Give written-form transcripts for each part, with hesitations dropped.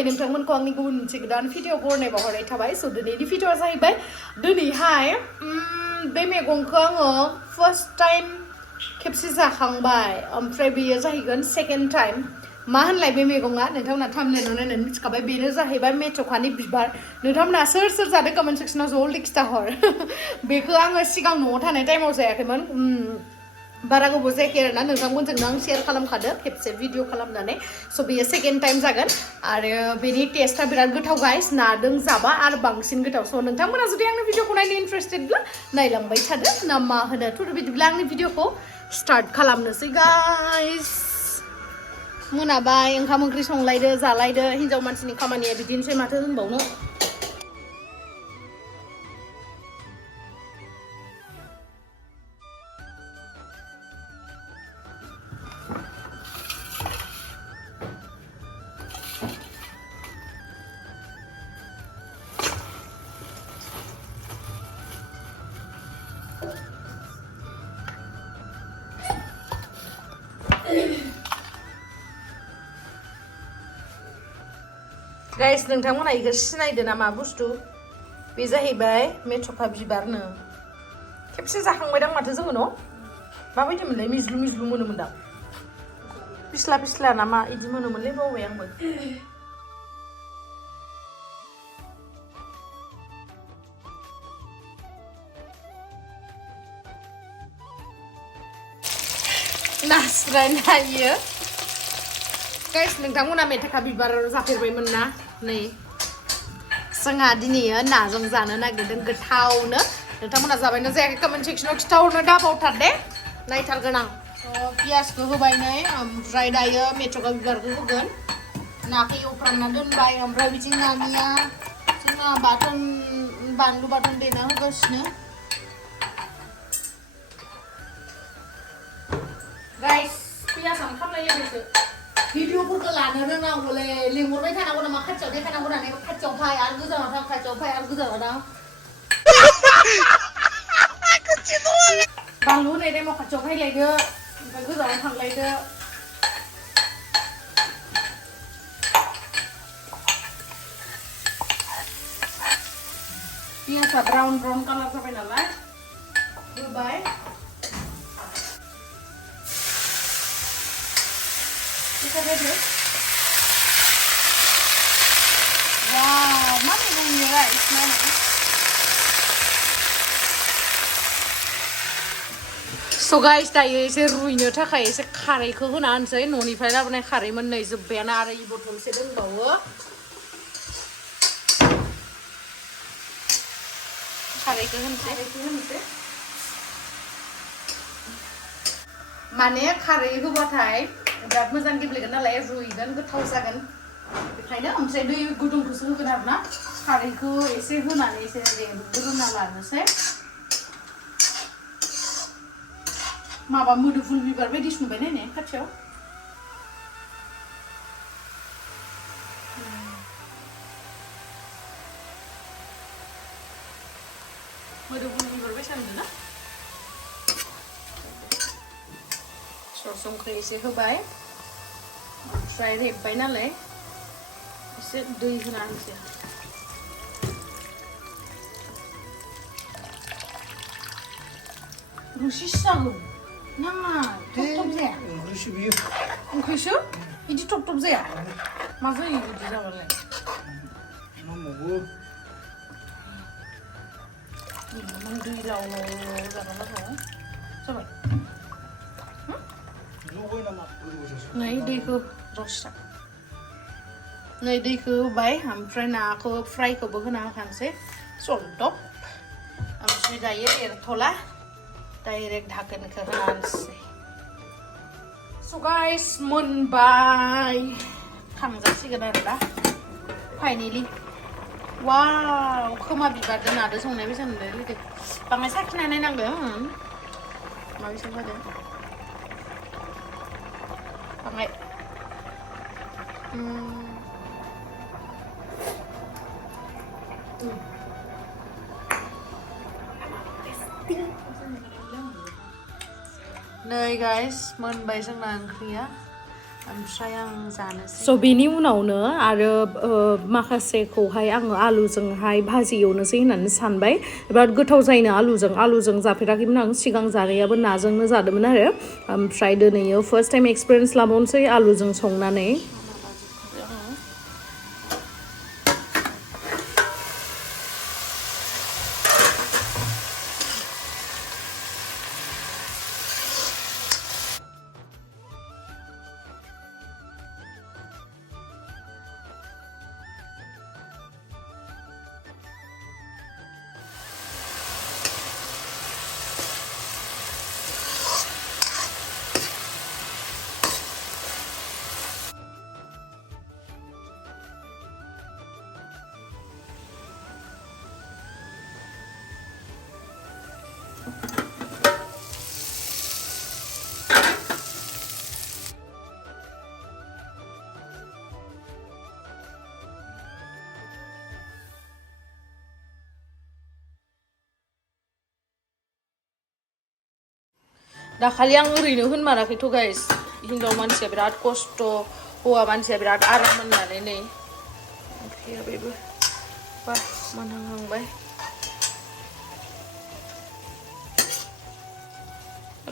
खुलुमबाय नोंथांमोनखौ आंनि गुबुन मोनसे गोदान भिडिअ बरनाय बावहरनाय थाबाय स' दिनैनि भिडिअआ जाहैबाय दिनैहाय बे मैगंखौ आङो फार्स्ट टाइम खेबसे जाखांबाय ओमफ्राय बेयो जाहैगोन सेकेन्ड टाइम मा होनलाय बे मैगङा नोंथांमोना थाम्बनेलाव नायनानै मिथिखाबाय बेनो जाहैबाय मेथ'कानि बिबार नोंथांमोना सोर सोर जादों कमेन्ट सेक्सनाव जल्दि खिथाहर बेखौ आङो सिगां न'आव थानाय टाइमाव जायाखैमोन बारा गोबाव जायाखै आरोना नोंथांमोनजोंनो आं शेयार खालामखादो खेबसे भिडिअ खालामनानै स' बेयो सेकेन्ड टाइम जागोन आरो बेनि टेस्टआ बिराद गोथाव गाइस नादों जाबा आरो बांसिन गोथाव स' नोंथांमोना जुदि आंनि भिडिअखौ नायनो इन्टारेस्टेडब्ला नायलांबाय थादो ना मा होनो थ' बिदिब्ला आंनि भिडिअखौ स्टार्ट खालामनोसै गाइस मोनाबाय ओंखाम ओंख्रि संलायदो जालायदो हिन्जाव मानसिनि खामानिया बिदिनोसै माथो होनबावनो गाइस नोंथांमोना इखौ सिनायदो ना मा बुस्थु बे जाहैबाय मेथ'का बिबारनो खेबसे जाखांबायदां माथो जोङो न' माबायदि मोनलाय मिज्लु मिज्लु मोनोमोनदां पिस्ला पिस्ला ना मा इदि मोनोमोनलै बावबाय आंबो नास्राय नायो गाइस नोंथांमोना मेथ'का बिबार जाफेरबायमोन ना नै जोंहा दिनैयो नाजों जानो नागिरदों गोथावनो नोंथांमोना जाबायना जायाखै कमेन्ट सेक्सनाव खिथाहरनो दाबावथार दे नायथारगोन आं पियासखौ होबाय नै ओमफ्राय दायो मेथ'का बिबारखौ होगोन नाखौ एवफ्रामना दोनबाय ओमफ्राय बिथिं नानिया जोंना बाथोन बानलु बाथोन देना होगासिनो गाइस पियासानो खामलायलायबायसो भिडिअफोरखौ लानो रोंनांगौलै लिंहरबाय थानांगौ नामा खाथियाव देखायनांगौ होननानै खाथियाव फाय आरो गोजानाव थां खाथियाव फाय आरो गोजानाव थां बानलु होनाय टाइमाव खाथियाव फायलायदो ओमफ्राय गोजानाव थांलायदो पियासा ब्राउन ब्राउन कालार जाबाय नालाय होबाय Wow, मा मैगं गाइस नायनाय स' गाइस दायो एसे रुइनो थाखाय एसे खारैखौ होना होनसै न'निफ्राय लाबोनाय खारै मोननै जोब्बायानो आरो इ बथलसे दंबावो खारैखौ होनसै माने खारै होबाथाय बिराद मोजां गेब्लेगोन नालाय रुइगोन गोथाव जागोन बेखायनो ओमफ्राय दै गुदुंखौसो होगोन आरोना खारैखौ एसे होनानै एसे रुना लानोसै माबा मोदोमफुल बिबार बायदि नुबाय नायनाय खाथियाव मोदोमफुल बिबार बायसा नुदों ना संख्रि एसे होबाय ओमफ्राय रेबबाय नालाय एसे दै होना होनोसै रुसिसो जागौ नाङा थब थब जाया ओंख्रिसो बिदि थब थब जाया मा जायो बिदि जाबालाय नों दै लाव लाव जागोन ना जाबाय नै दैखौ रस्ता नै दैखौ होबाय ओमफ्राय नाखौ फ्रायखौबो होना होखानोसै सल्टप ओमफ्राय दायो एरथ'ला डाइरेक्ट धाकोनखौ होना होनोसै स' गाइस मोनबाय खांजासिगोन आरो दा फाइनेलि वाव खोमा बिबारजों नादो संनाय बेसा नुलाय लुगै बाङाय साखिना नायनांगोन माबायसा जादों बाङाय नै गाइस मोनबाय जोंना ओंख्रिया ओमफ्राय आं जानोसै स' बेनि उनावनो आरो माखासेखौहाय आङो आलुजोंहाय भाजि एवनोसै होननानै सानबाय बिराद गोथाव जायोनो आलुजों जाफेराखैमोन आं सिगां जानायाबो नाजोंनो जादोंमोन आरो ओमफ्राय दिनैयो फार्स्ट टाइम एक्सपिरियेन्स लाबावनोसै आलुजों संनानै दाखालि आं ओरैनो होनमाराखैथ' गाइस हिनजाव मानसिया बिराद खस्थ' हौवा मानसिया बिराद आराम होननानै नै ओंख्रिया बेबो बा मोनहांहांबाय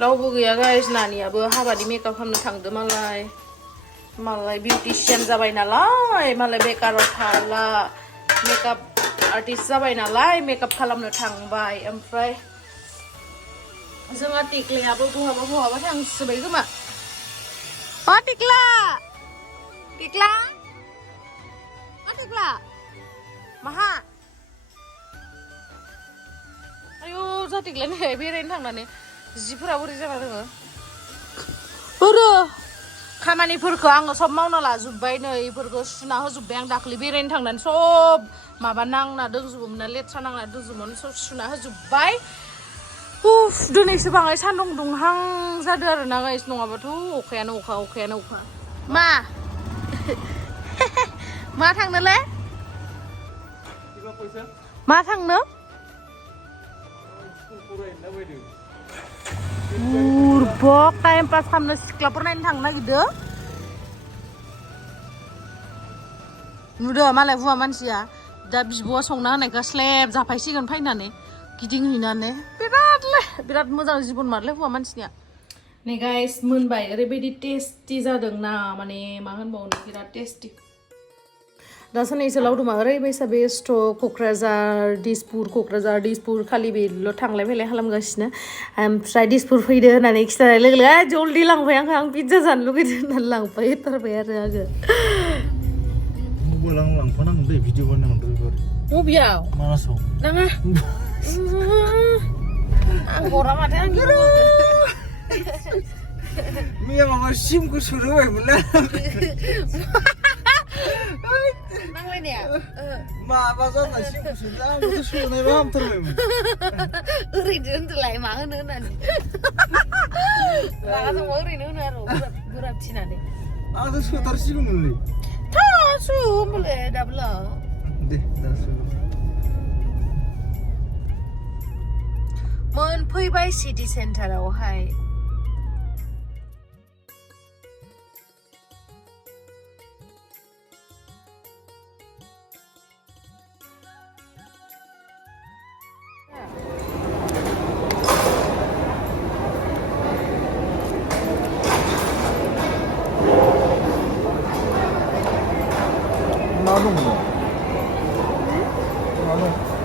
रावबो गैया गाइस नानियाबो हाबानि मेकआप खालामनो थांदो मालाय बिउटिशियान जाबाय नालाय मालाय बेकाराव थाला मेकआप आर्टिस्ट जाबाय नालाय मेकआप खालामनो थांबाय ओमफ्राय जोंहा टिक्लायाबो बहाबा थांसोबाय खोमा टिक्ला माहा आयौ जा टिक्लाया बेरायनो थांनानै जिफोरा बोरै जाना दोङो बोरो खामानिफोरखौ आङो सब मावना लाजोब्बाय नै इफोरखौ सुना होजोब्बाय आं दाखालि बेरायनो थांनानै सब माबा नांना दोंजोबोमोन ना लेथ्रा नांना दोंजोबोमोन सब सुना होजोब्बाय उफ दिनैसो बाङाय सान्दुं दुंहां जादों आरो ना गाइस नङाबाथ' अखायानो अखा मा थांनोलै मा थांनो बुरबक टाइम पास खालामनो सिख्लाफोर नायनो थांनो नागिरदों नुदो मालाय हौवा मानसिया दा बिब'आ संना होनायखौ स्लेब जाफायसिगोन फैनानै गिदिंहैनानै बिराद मोजां जिबन मारलै हौवा मानसिनिया नै गाइस मोनबाय ओरैबायदि टेस्टि जादों ना माने मा होनबावनो बिराद टेस्टि दासाननैसो लावदुमा ओरैबायसा बेस्थ' क'क्राझार दिसपुर खालि बेल' थांलाय फैलाय खालामगासिनो ओमफ्राय दिसपुर फैदो होननानै खिथानाय लोगो लोगो जल्दि लांफाय आं पिज्जा जानो लुगैदों होननानै लांफायथारबाय आरो आङो मबाइल आं लांफानांगोन दै भिडिअ बानायनांगोन दै बबेयाव मानासाव नाङा आं हरा माथो आं मैया माबा सिमखौ सोहोबायमोनना नांलायनाया माबा जाना सिमखौ सोदों आंबोथ' सोनायबा हामथारबायमोन ओरैनो होनदोलाय मा होनो होननानै रागा जोंबा ओरैनो होनो आरो गोराब थिनानै आंथ' सोथारसिगौमोनलै थासु होमबालाय दाबला दे दा सो मोनफैबाय सिटि सेन्टारावहाय मा दङ मा दं